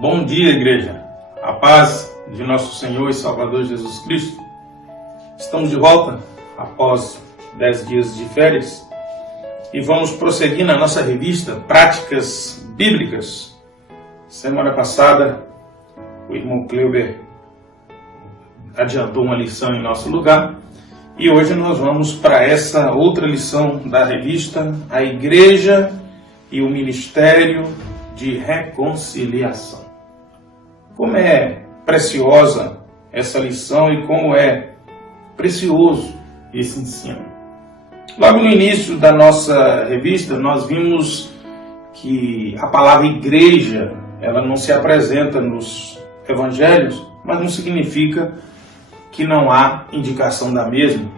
Bom dia, igreja. A paz de nosso Senhor e Salvador Jesus Cristo. Estamos de volta após 10 dias de férias e vamos prosseguir na nossa revista Práticas Bíblicas. Semana passada, o irmão Cleuber adiantou uma lição em nosso lugar e hoje nós vamos para essa outra lição da revista, a Igreja e o Ministério de Reconciliação. Como é preciosa essa lição e como é precioso esse ensino. Logo no início da nossa revista, nós vimos que a palavra igreja, ela não se apresenta nos evangelhos, mas não significa que não há indicação da mesma.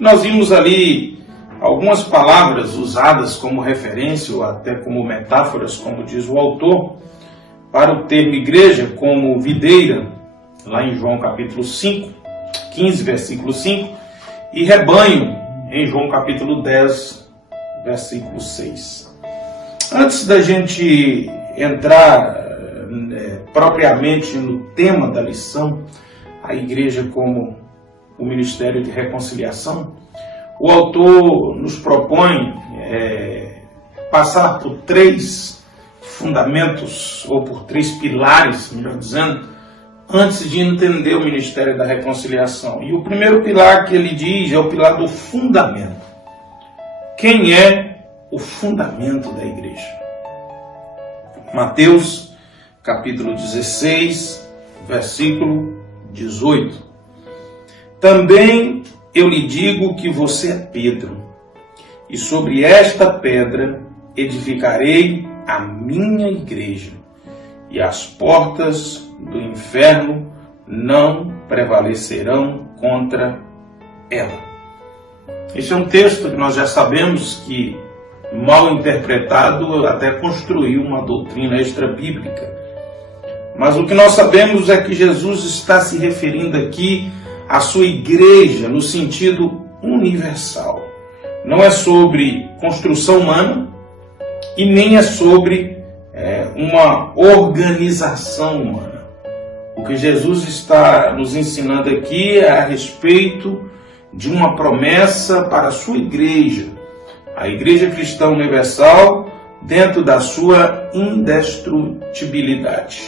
Nós vimos ali algumas palavras usadas como referência ou até como metáforas, como diz o autor, para o termo igreja, como videira, lá em João capítulo 5, 15, versículo 5, e rebanho, em João capítulo 10, versículo 6. Antes da gente entrar propriamente no tema da lição, a igreja como o Ministério de Reconciliação, o autor nos propõe passar por 3 fundamentos, ou por 3 pilares, melhor dizendo, antes de entender o Ministério da Reconciliação. E o primeiro pilar que ele diz é o pilar do fundamento. Quem é o fundamento da igreja? Mateus, capítulo 16, versículo 18. Também eu lhe digo que você é Pedro, e sobre esta pedra edificarei a minha igreja, e as portas do inferno não prevalecerão contra ela. Este é um texto que nós já sabemos que, mal interpretado, até construiu uma doutrina extra-bíblica. Mas o que nós sabemos é que Jesus está se referindo aqui à sua igreja no sentido universal. Não é sobre construção humana e nem é sobre uma organização humana. O que Jesus está nos ensinando aqui é a respeito de uma promessa para a sua igreja, a Igreja Cristã Universal, dentro da sua indestrutibilidade.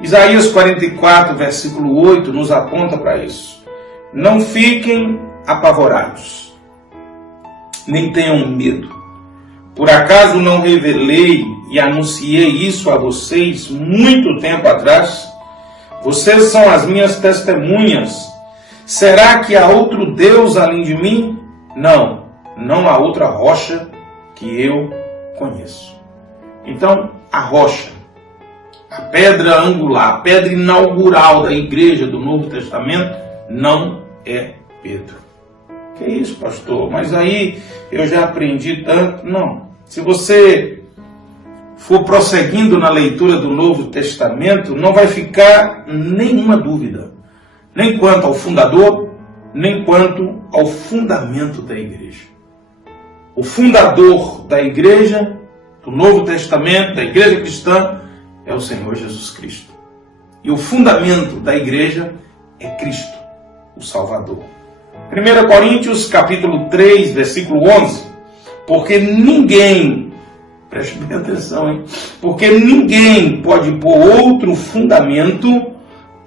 Isaías 44, versículo 8, nos aponta para isso. Não fiquem apavorados, nem tenham medo. Por acaso não revelei e anunciei isso a vocês muito tempo atrás? Vocês são as minhas testemunhas. Será que há outro Deus além de mim? Não, não há outra rocha que eu conheço. Então, a rocha, a pedra angular, a pedra inaugural da igreja do Novo Testamento não é Pedro. Que isso, pastor? Mas aí eu já aprendi tanto. Não. Se você for prosseguindo na leitura do Novo Testamento, não vai ficar nenhuma dúvida, nem quanto ao fundador, nem quanto ao fundamento da igreja. O fundador da igreja, do Novo Testamento, da igreja cristã, é o Senhor Jesus Cristo. E o fundamento da igreja é Cristo, o Salvador. 1 Coríntios capítulo 3, versículo 11. Porque ninguém, preste bem atenção, hein? Porque ninguém pode pôr outro fundamento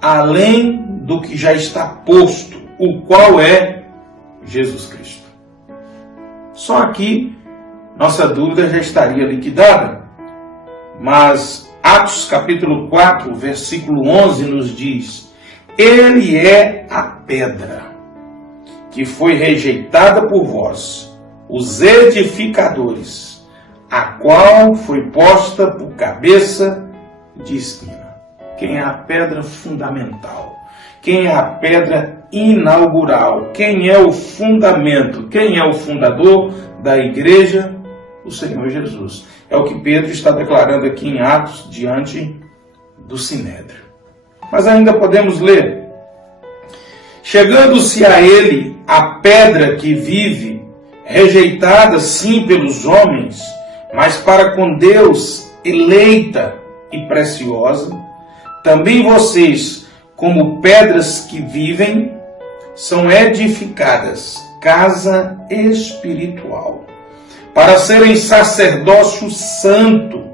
além do que já está posto, o qual é Jesus Cristo. Só aqui nossa dúvida já estaria liquidada, mas Atos capítulo 4, versículo 11 nos diz: Ele é a pedra que foi rejeitada por vós, os edificadores, a qual foi posta por cabeça de esquina. Quem é a pedra fundamental? Quem é a pedra inaugural? Quem é o fundamento? Quem é o fundador da igreja? O Senhor Jesus. É o que Pedro está declarando aqui em Atos, diante do Sinédrio. Mas ainda podemos ler: chegando-se a ele a pedra que vive, rejeitada sim pelos homens, mas para com Deus eleita e preciosa, também vocês, como pedras que vivem, são edificadas casa espiritual, para serem sacerdócio santo,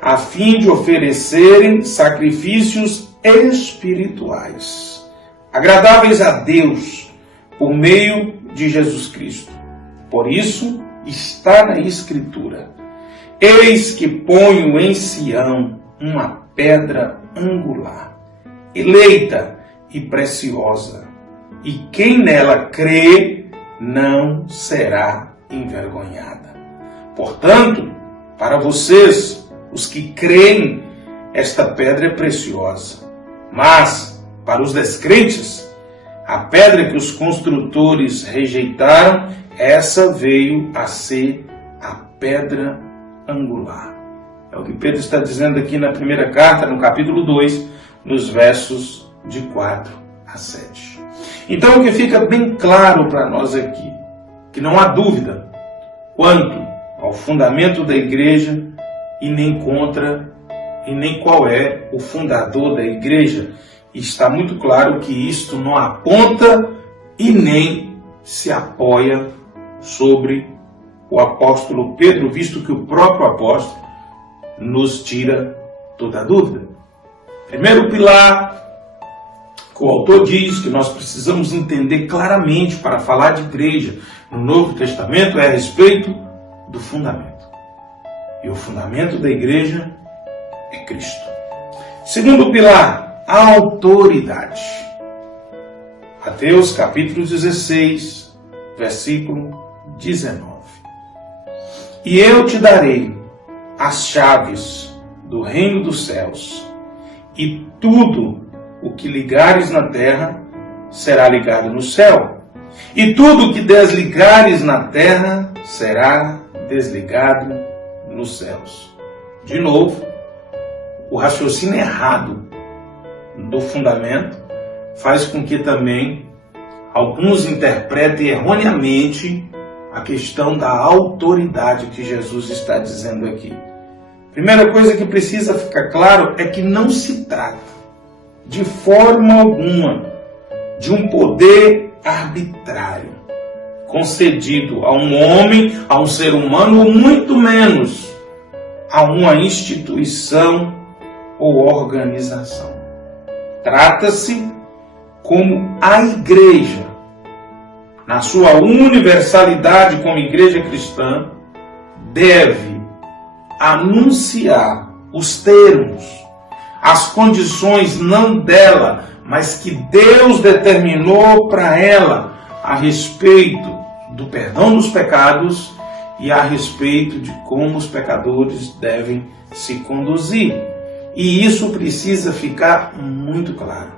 a fim de oferecerem sacrifícios espirituais, agradáveis a Deus, por meio de Jesus Cristo. Por isso está na Escritura: eis que ponho em Sião uma pedra angular, eleita e preciosa, e quem nela crê não será envergonhada. Portanto, para vocês, os que creem, esta pedra é preciosa. Mas, para os descrentes, a pedra que os construtores rejeitaram, essa veio a ser a pedra angular. É o que Pedro está dizendo aqui na primeira carta, no capítulo 2, nos versos de 4 a 7. Então, o que fica bem claro para nós aqui, que não há dúvida quanto ao fundamento da igreja e nem qual é o fundador da igreja. Está muito claro que isto não aponta e nem se apoia sobre o apóstolo Pedro, visto que o próprio apóstolo nos tira toda a dúvida. Primeiro pilar, que o autor diz que nós precisamos entender claramente para falar de igreja no Novo Testamento, é a respeito do fundamento. E o fundamento da igreja é Cristo. Segundo pilar, a autoridade. Mateus capítulo 16, versículo 19. E eu te darei as chaves do reino dos céus, e tudo o que ligares na terra será ligado no céu, e tudo o que desligares na terra será desligado nos céus. De novo, o raciocínio errado do fundamento faz com que também alguns interpretem erroneamente a questão da autoridade que Jesus está dizendo aqui. Primeira coisa que precisa ficar claro é que não se trata de forma alguma de um poder arbitrário concedido a um homem, a um ser humano, ou muito menos a uma instituição ou organização. Trata-se como a igreja, na sua universalidade como igreja cristã, deve anunciar os termos, as condições não dela, mas que Deus determinou para ela a respeito do perdão dos pecados e a respeito de como os pecadores devem se conduzir. E isso precisa ficar muito claro,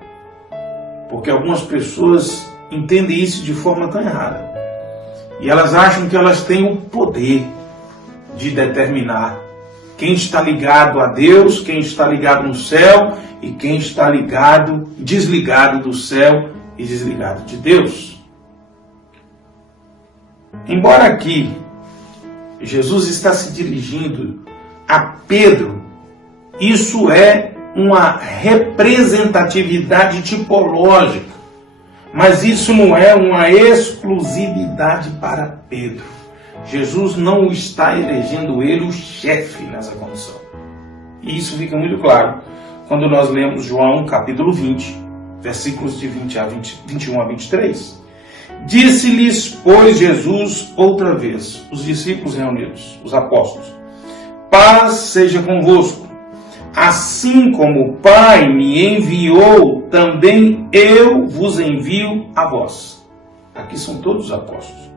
porque algumas pessoas entendem isso de forma tão errada. E elas acham que elas têm o poder de determinar quem está ligado a Deus, quem está ligado no céu e quem está desligado do céu e desligado de Deus. Embora aqui Jesus está se dirigindo a Pedro, isso é uma representatividade tipológica, mas isso não é uma exclusividade para Pedro. Jesus não está elegendo ele o chefe nessa condição. E isso fica muito claro quando nós lemos João capítulo 20, versículos de 21 a 23. Disse-lhes, pois, Jesus outra vez, os discípulos reunidos, os apóstolos: paz seja convosco. Assim como o Pai me enviou, também eu vos envio a vós. Aqui são todos os apóstolos.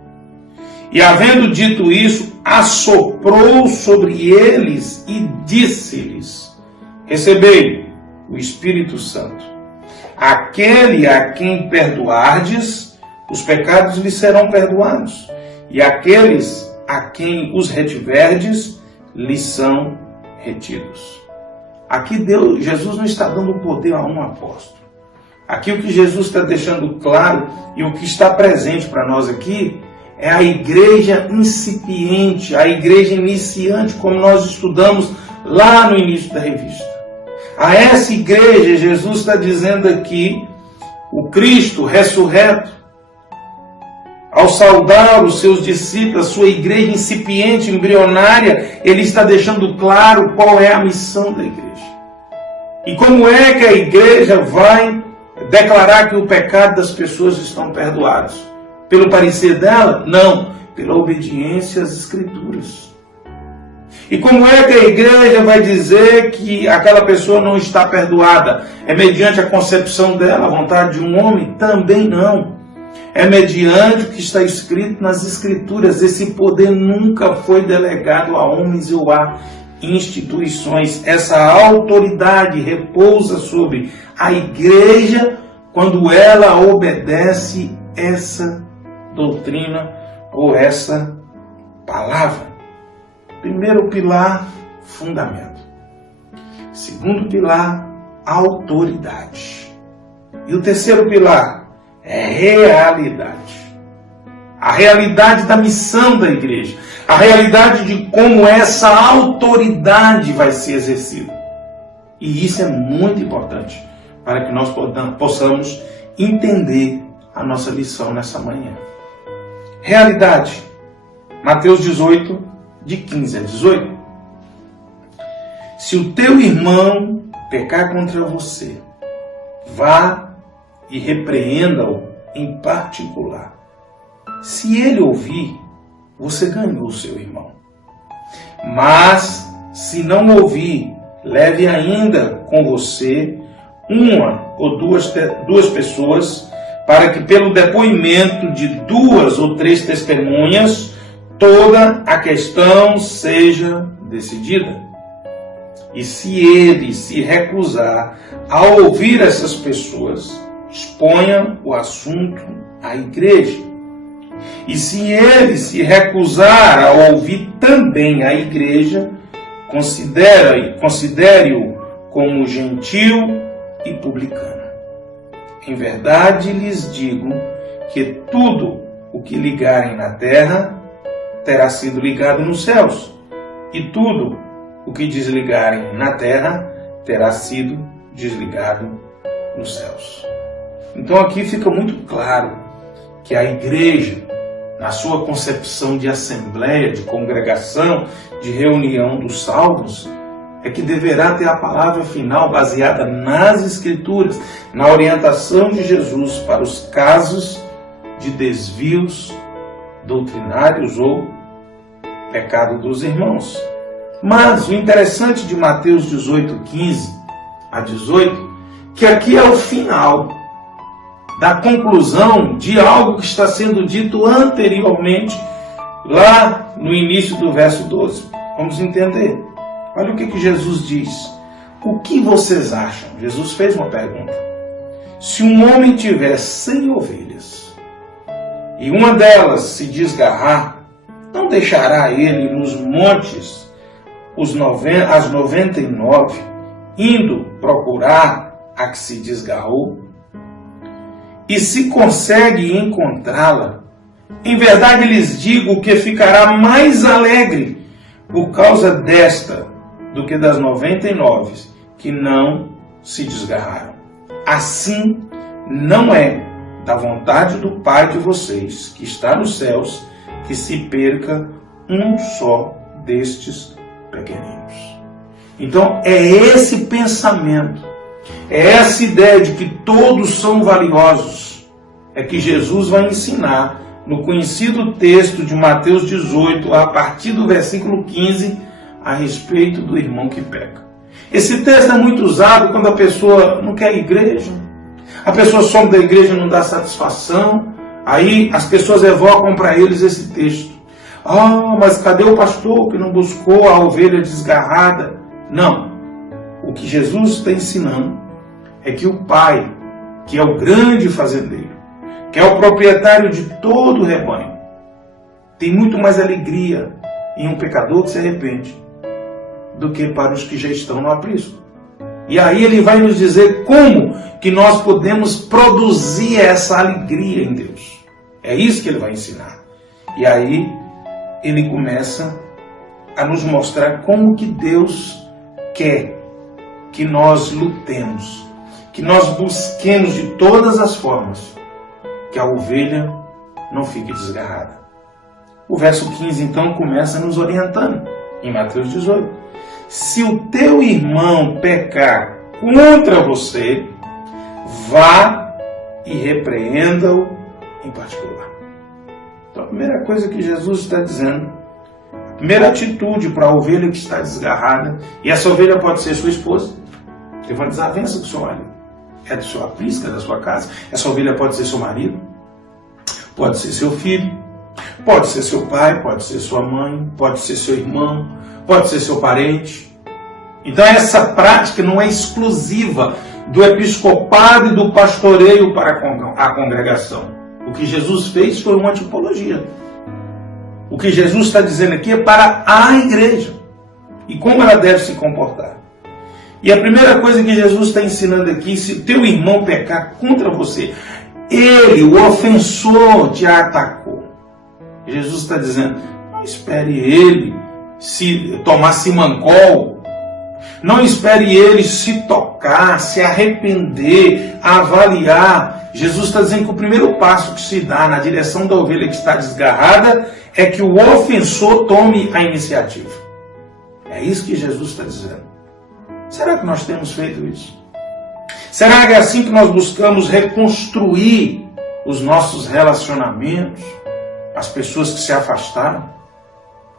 E havendo dito isso, assoprou sobre eles e disse-lhes: recebei o Espírito Santo. Aquele a quem perdoardes, os pecados lhe serão perdoados, e aqueles a quem os retiverdes, lhes são retidos. Aqui Jesus não está dando poder a um apóstolo. Aqui o que Jesus está deixando claro e o que está presente para nós aqui é a igreja incipiente, a igreja iniciante, como nós estudamos lá no início da revista. A essa igreja, Jesus está dizendo aqui, o Cristo ressurreto, ao saudar os seus discípulos, a sua igreja incipiente, embrionária, ele está deixando claro qual é a missão da igreja. E como é que a igreja vai declarar que o pecado das pessoas estão perdoados? Pelo parecer dela? Não, pela obediência às Escrituras. E como é que a igreja vai dizer que aquela pessoa não está perdoada? É mediante a concepção dela, a vontade de um homem? Também não. É mediante o que está escrito nas Escrituras. Esse poder nunca foi delegado a homens ou a instituições. Essa autoridade repousa sobre a igreja quando ela obedece essa doutrina ou essa palavra. Primeiro pilar, fundamento. Segundo pilar, autoridade. E o terceiro pilar é realidade. A realidade da missão da igreja. A realidade de como essa autoridade vai ser exercida. E isso é muito importante para que nós possamos entender a nossa lição nessa manhã. Realidade. Mateus 18, de 15 a 18. Se o teu irmão pecar contra você, vá e repreenda-o em particular. Se ele ouvir, você ganhou o seu irmão. Mas, se não ouvir, leve ainda com você uma ou duas pessoas, para que pelo depoimento de 2 ou 3 testemunhas, toda a questão seja decidida. E se ele se recusar a ouvir essas pessoas, exponha o assunto à igreja. E se ele se recusar a ouvir também a igreja, considere-o como gentil e publicano. Em verdade lhes digo que tudo o que ligarem na terra terá sido ligado nos céus, e tudo o que desligarem na terra terá sido desligado nos céus. Então aqui fica muito claro que a igreja, na sua concepção de assembleia, de congregação, de reunião dos salvos, é que deverá ter a palavra final baseada nas Escrituras, na orientação de Jesus para os casos de desvios doutrinários ou pecado dos irmãos. Mas o interessante de Mateus 18, 15 a 18, que aqui é o final da conclusão de algo que está sendo dito anteriormente, lá no início do verso 12. Vamos entender. Olha o que Jesus diz. O que vocês acham? Jesus fez uma pergunta. Se um homem tiver 100 ovelhas e uma delas se desgarrar, não deixará ele nos montes as 99, indo procurar a que se desgarrou? E se consegue encontrá-la, em verdade lhes digo que ficará mais alegre por causa desta do que das 99 que não se desgarraram. Assim não é da vontade do Pai de vocês, que está nos céus, que se perca um só destes pequeninos. Então é esse pensamento, é essa ideia de que todos são valiosos, é que Jesus vai ensinar no conhecido texto de Mateus 18, a partir do versículo 15, a respeito do irmão que peca. Esse texto é muito usado quando a pessoa não quer igreja, a pessoa some da igreja e não dá satisfação, aí as pessoas evocam para eles esse texto. Mas cadê o pastor que não buscou a ovelha desgarrada? Não. O que Jesus está ensinando é que o Pai, que é o grande fazendeiro, que é o proprietário de todo o rebanho, tem muito mais alegria em um pecador que se arrepende do que para os que já estão no aprisco. E aí ele vai nos dizer como que nós podemos produzir essa alegria em Deus. É isso que ele vai ensinar. E aí ele começa a nos mostrar como que Deus quer que nós lutemos, que nós busquemos de todas as formas que a ovelha não fique desgarrada. O verso 15 então começa nos orientando, em Mateus 18. Se o teu irmão pecar contra você, vá e repreenda-o em particular. Então a primeira coisa que Jesus está dizendo, a primeira atitude para a ovelha que está desgarrada, e essa ovelha pode ser sua esposa, teve uma desavença com seu marido, é do seu aprisca, da sua casa, essa ovelha pode ser seu marido, pode ser seu filho, pode ser seu pai, pode ser sua mãe, pode ser seu irmão, pode ser seu parente. Então essa prática não é exclusiva do episcopado e do pastoreio para a congregação. O que Jesus fez foi uma tipologia. O que Jesus está dizendo aqui é para a igreja. E como ela deve se comportar. E a primeira coisa que Jesus está ensinando aqui, se teu irmão pecar contra você, ele, o ofensor, te atacou. Jesus está dizendo, não espere ele se tomar simancol. Não espere ele se tocar, se arrepender, avaliar. Jesus está dizendo que o primeiro passo que se dá na direção da ovelha que está desgarrada é que o ofensor tome a iniciativa. É isso que Jesus está dizendo. Será que nós temos feito isso? Será que é assim que nós buscamos reconstruir os nossos relacionamentos, as pessoas que se afastaram?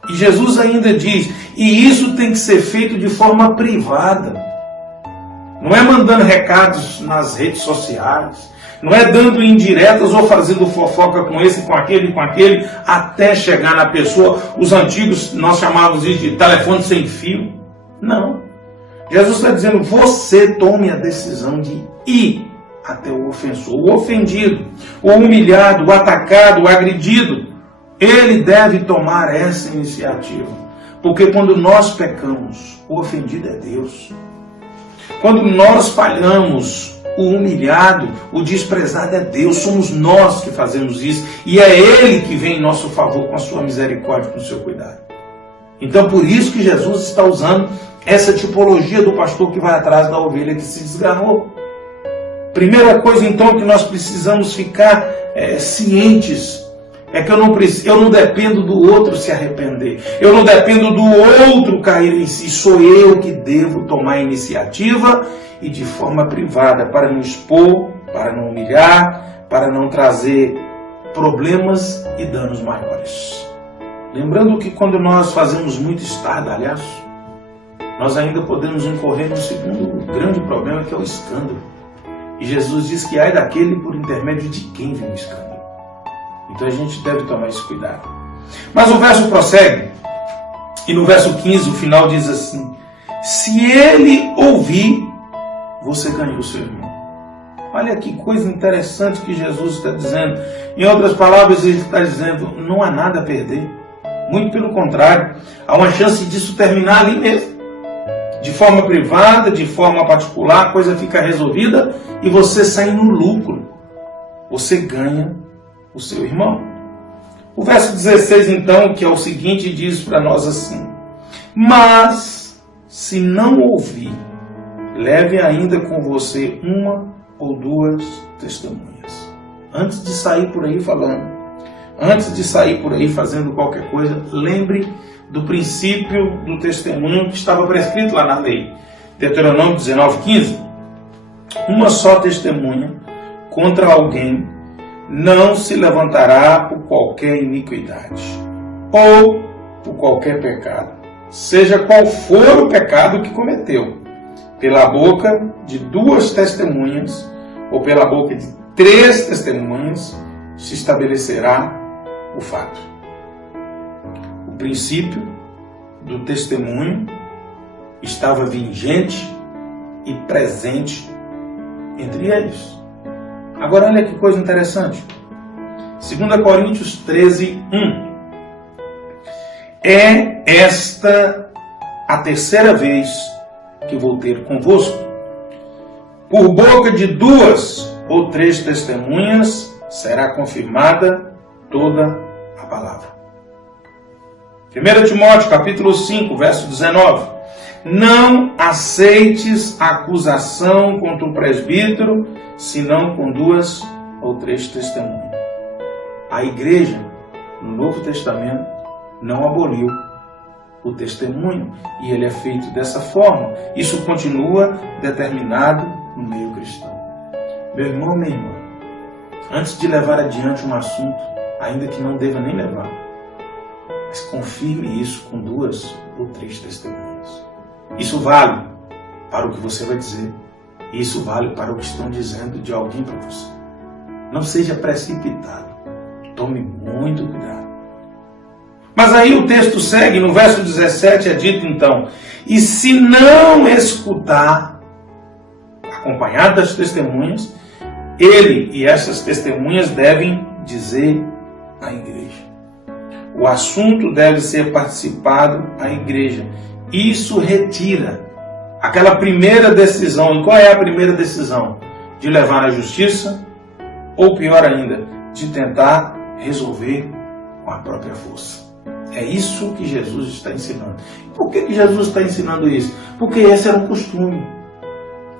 E Jesus ainda diz, e isso tem que ser feito de forma privada. Não é mandando recados nas redes sociais, não é dando indiretas ou fazendo fofoca com esse, com aquele, até chegar na pessoa. Os antigos, nós chamávamos isso de telefone sem fio. Não. Jesus está dizendo, você tome a decisão de ir até o ofensor, o ofendido, o humilhado, o atacado, o agredido. Ele deve tomar essa iniciativa. Porque quando nós pecamos, o ofendido é Deus. Quando nós falhamos, o humilhado, o desprezado é Deus. Somos nós que fazemos isso. E é Ele que vem em nosso favor com a sua misericórdia, com o seu cuidado. Então por isso que Jesus está usando essa tipologia do pastor que vai atrás da ovelha que se desgarrou. Primeira coisa então que nós precisamos ficar cientes é que eu não dependo do outro se arrepender. Eu não dependo do outro cair em si. Sou eu que devo tomar a iniciativa e de forma privada, para não expor, para não humilhar, para não trazer problemas e danos maiores. Lembrando que quando nós fazemos muito estardalhaço, nós ainda podemos incorrer no segundo grande problema, que é o escândalo. E Jesus diz que ai daquele por intermédio de quem vem o escândalo. Então a gente deve tomar esse cuidado. Mas o verso prossegue, e no verso 15 o final diz assim, se ele ouvir, você ganhou seu irmão. Olha que coisa interessante que Jesus está dizendo. Em outras palavras, ele está dizendo, não há nada a perder. Muito pelo contrário, há uma chance disso terminar ali mesmo. De forma privada, de forma particular, a coisa fica resolvida e você sai no lucro. Você ganha o seu irmão. O verso 16 então, que é o seguinte, diz para nós assim, mas se não ouvir, leve ainda com você uma ou duas testemunhas. Antes de sair por aí falando, antes de sair por aí fazendo qualquer coisa, lembre do princípio do testemunho que estava prescrito lá na lei. Deuteronômio 19:15. Uma só testemunha contra alguém não se levantará por qualquer iniquidade ou por qualquer pecado, seja qual for o pecado que cometeu, pela boca de 2 testemunhas ou pela boca de 3 testemunhas se estabelecerá o fato. O princípio do testemunho estava vigente e presente entre eles. Agora olha que coisa interessante. 2 Coríntios 13:1. É esta a terceira vez que vou ter convosco. Por boca de 2 ou 3 testemunhas será confirmada toda a palavra. 1 Timóteo capítulo 5, verso 19. não aceites acusação contra o presbítero, senão com 2 ou 3 testemunhas. A igreja, no Novo Testamento, não aboliu o testemunho, e ele é feito dessa forma. Isso continua determinado no meio cristão. Meu irmão, minha irmã, antes de levar adiante um assunto, ainda que não deva nem levar, mas confirme isso com 2 ou 3 testemunhas. Isso vale para o que você vai dizer, e isso vale para o que estão dizendo de alguém para você. Não seja precipitado, tome muito cuidado. Mas aí o texto segue, no verso 17 é dito então: e se não escutar, acompanhado das testemunhas, ele e essas testemunhas devem dizer à igreja. O assunto deve ser participado à igreja. Isso retira aquela primeira decisão. E qual é a primeira decisão? De levar à justiça, ou pior ainda, de tentar resolver com a própria força. É isso que Jesus está ensinando. Por que Jesus está ensinando isso? Porque esse era um costume.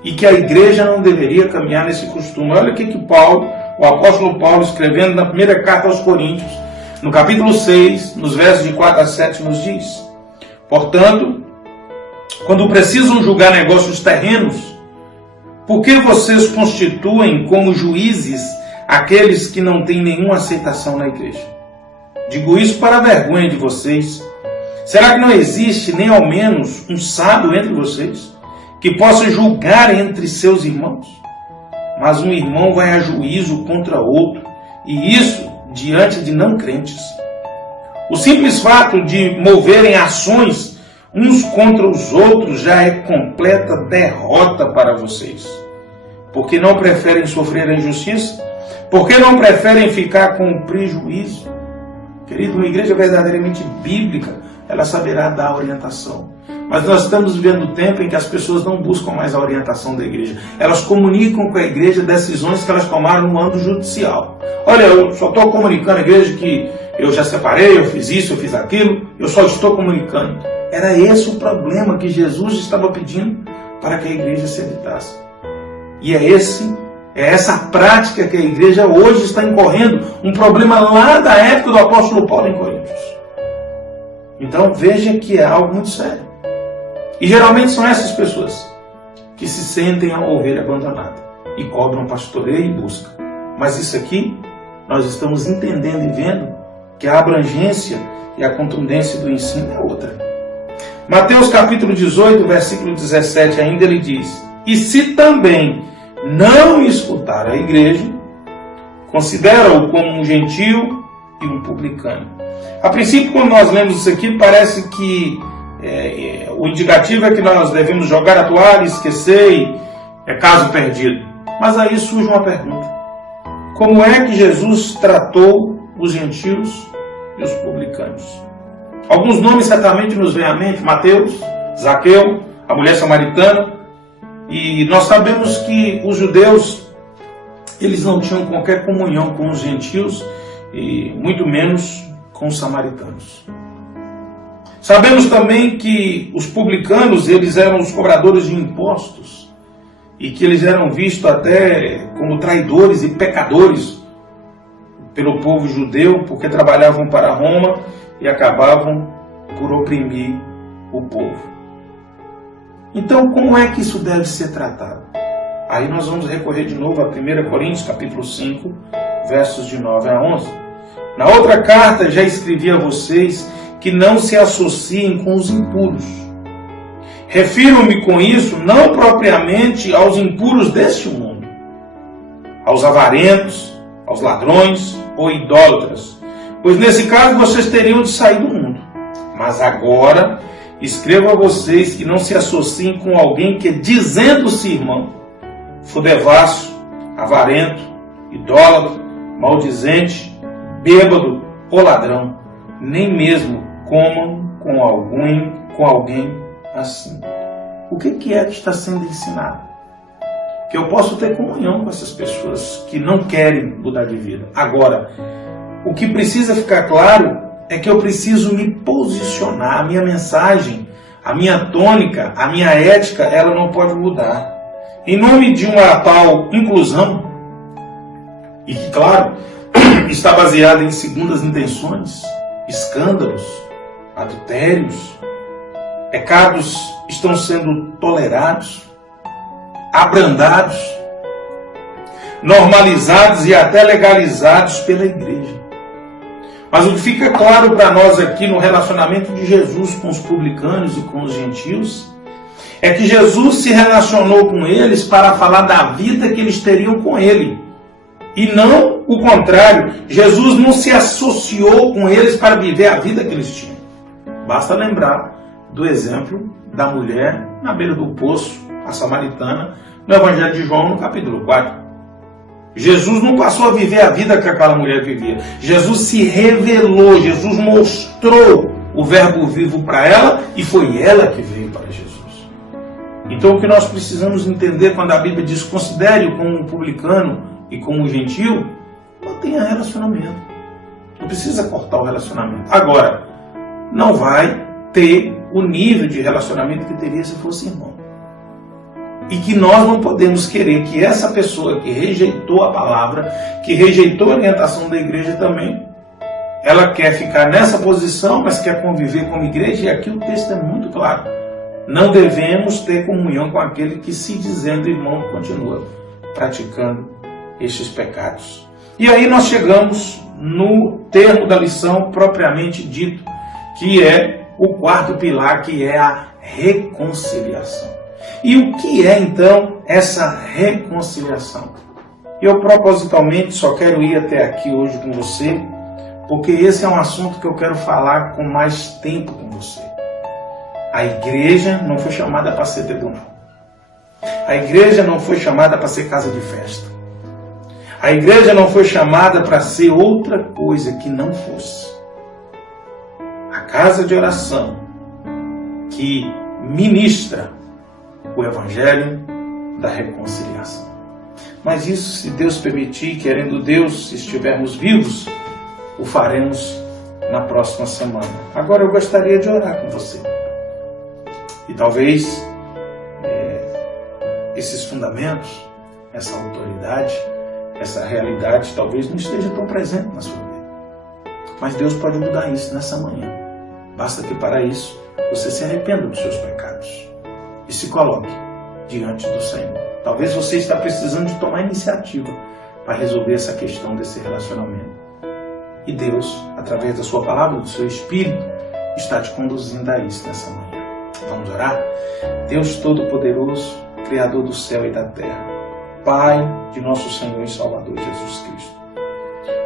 E que a igreja não deveria caminhar nesse costume. Olha o que Paulo, o apóstolo Paulo, escrevendo na primeira carta aos Coríntios, no capítulo 6, nos versos de 4 a 7, nos diz: portanto, quando precisam julgar negócios terrenos, por que vocês constituem como juízes aqueles que não têm nenhuma aceitação na igreja? Digo isso para a vergonha de vocês. Será que não existe nem ao menos um sábio entre vocês que possa julgar entre seus irmãos? Mas um irmão vai a juízo contra outro, e isso diante de não crentes. O simples fato de moverem ações uns contra os outros já é completa derrota para vocês. Porque não preferem sofrer a injustiça? Porque não preferem ficar com o prejuízo? Querido, uma igreja verdadeiramente bíblica, ela saberá dar orientação. Mas nós estamos vivendo um tempo em que as pessoas não buscam mais a orientação da igreja. Elas comunicam com a igreja decisões que elas tomaram no âmbito judicial. Olha, eu só estou comunicando à igreja que eu já separei, eu fiz isso, eu fiz aquilo, eu só estou comunicando. Era esse o problema que Jesus estava pedindo para que a igreja se evitasse. E é essa prática que a igreja hoje está incorrendo, um problema lá da época do apóstolo Paulo em Coríntios. Então veja que é algo muito sério. E geralmente são essas pessoas que se sentem a ovelha abandonada e cobram pastoreio e busca. Mas isso aqui, nós estamos entendendo e vendo que a abrangência e a contundência do ensino é outra. Mateus capítulo 18, versículo 17 ainda ele diz: e se também não escutar a igreja, considera-o como um gentio e um publicano. A princípio, quando nós lemos isso aqui, parece que o indicativo é que nós devemos jogar a toalha, esquecer e é caso perdido. Mas aí surge uma pergunta: como é que Jesus tratou os gentios e os publicanos? Alguns nomes certamente nos vêm à mente: Mateus, Zaqueu, a mulher samaritana. E nós sabemos que os judeus, eles não tinham qualquer comunhão com os gentios e muito menos com os samaritanos. Sabemos também que os publicanos, eles eram os cobradores de impostos e que eles eram vistos até como traidores e pecadores pelo povo judeu, porque trabalhavam para Roma e acabavam por oprimir o povo. Então, como é que isso deve ser tratado? Aí nós vamos recorrer de novo a 1 Coríntios, capítulo 5, versos de 9 a 11. Na outra carta já escrevi a vocês que não se associem com os impuros. Refiro-me com isso não propriamente aos impuros deste mundo, aos avarentos, aos ladrões ou idólatras, pois nesse caso vocês teriam de sair do mundo. Mas agora escrevo a vocês que não se associem com alguém que, dizendo-se irmão, for devasso, avarento, idólatra, maldizente, bêbado ou ladrão, nem mesmo comam com alguém assim. O que é que está sendo ensinado? Que eu posso ter comunhão com essas pessoas que não querem mudar de vida. Agora, o que precisa ficar claro é que eu preciso me posicionar. A minha mensagem, A minha tônica, a minha ética, ela não pode mudar. Em nome de uma tal inclusão, e que, claro, está baseada em segundas intenções, escândalos, adultérios, pecados estão sendo tolerados, abrandados, normalizados e até legalizados pela igreja. Mas o que fica claro para nós aqui no relacionamento de Jesus com os publicanos e com os gentios é que Jesus se relacionou com eles para falar da vida que eles teriam com ele. E não o contrário. Jesus não se associou com eles para viver a vida que eles tinham. Basta lembrar do exemplo da mulher na beira do poço, a samaritana, no Evangelho de João, no capítulo 4. Jesus não passou a viver a vida que aquela mulher vivia. Jesus se revelou, Jesus mostrou o verbo vivo para ela e foi ela que veio para Jesus. Então o que nós precisamos entender quando a Bíblia diz considere-o como um publicano e como um gentil, mantenha relacionamento. Não precisa cortar o relacionamento. Agora, não vai ter o nível de relacionamento que teria se fosse irmão. E que nós não podemos querer que essa pessoa que rejeitou a palavra, que rejeitou a orientação da igreja também, ela quer ficar nessa posição, mas quer conviver como igreja, e aqui o texto é muito claro. Não devemos ter comunhão com aquele que, se dizendo irmão, continua praticando estes pecados. E aí nós chegamos no termo da lição propriamente dito, que é o quarto pilar, que é a reconciliação. E o que é, então, essa reconciliação? Eu, propositalmente, só quero ir até aqui hoje com você, porque esse é um assunto que eu quero falar com mais tempo com você. A igreja não foi chamada para ser tribunal. A igreja não foi chamada para ser casa de festa. A igreja não foi chamada para ser outra coisa que não fosse. A casa de oração que ministra o Evangelho da reconciliação. Mas isso, se Deus permitir, querendo Deus, se estivermos vivos, o faremos na próxima semana. Agora eu gostaria de orar com você. E talvez esses fundamentos, essa autoridade, essa realidade, talvez não esteja tão presente na sua vida. Mas Deus pode mudar isso nessa manhã. Basta que para isso você se arrependa dos seus pecados e se coloque diante do Senhor. Talvez você está precisando de tomar iniciativa para resolver essa questão desse relacionamento. E Deus, através da sua palavra, do seu Espírito, está te conduzindo a isso nessa manhã. Vamos orar? Deus Todo-Poderoso, Criador do céu e da terra, Pai de nosso Senhor e Salvador Jesus Cristo.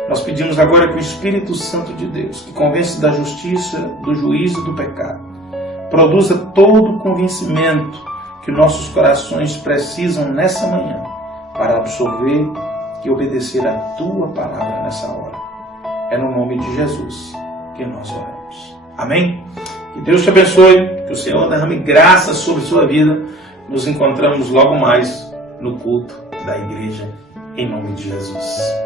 Nós pedimos agora que o Espírito Santo de Deus, que convence da justiça, do juízo e do pecado, produza todo o convencimento que nossos corações precisam nessa manhã para absorver e obedecer a Tua palavra nessa hora. É no nome de Jesus que nós oramos. Amém? Que Deus te abençoe, que o Senhor derrame graça sobre sua vida. Nos encontramos logo mais no culto da igreja, em nome de Jesus.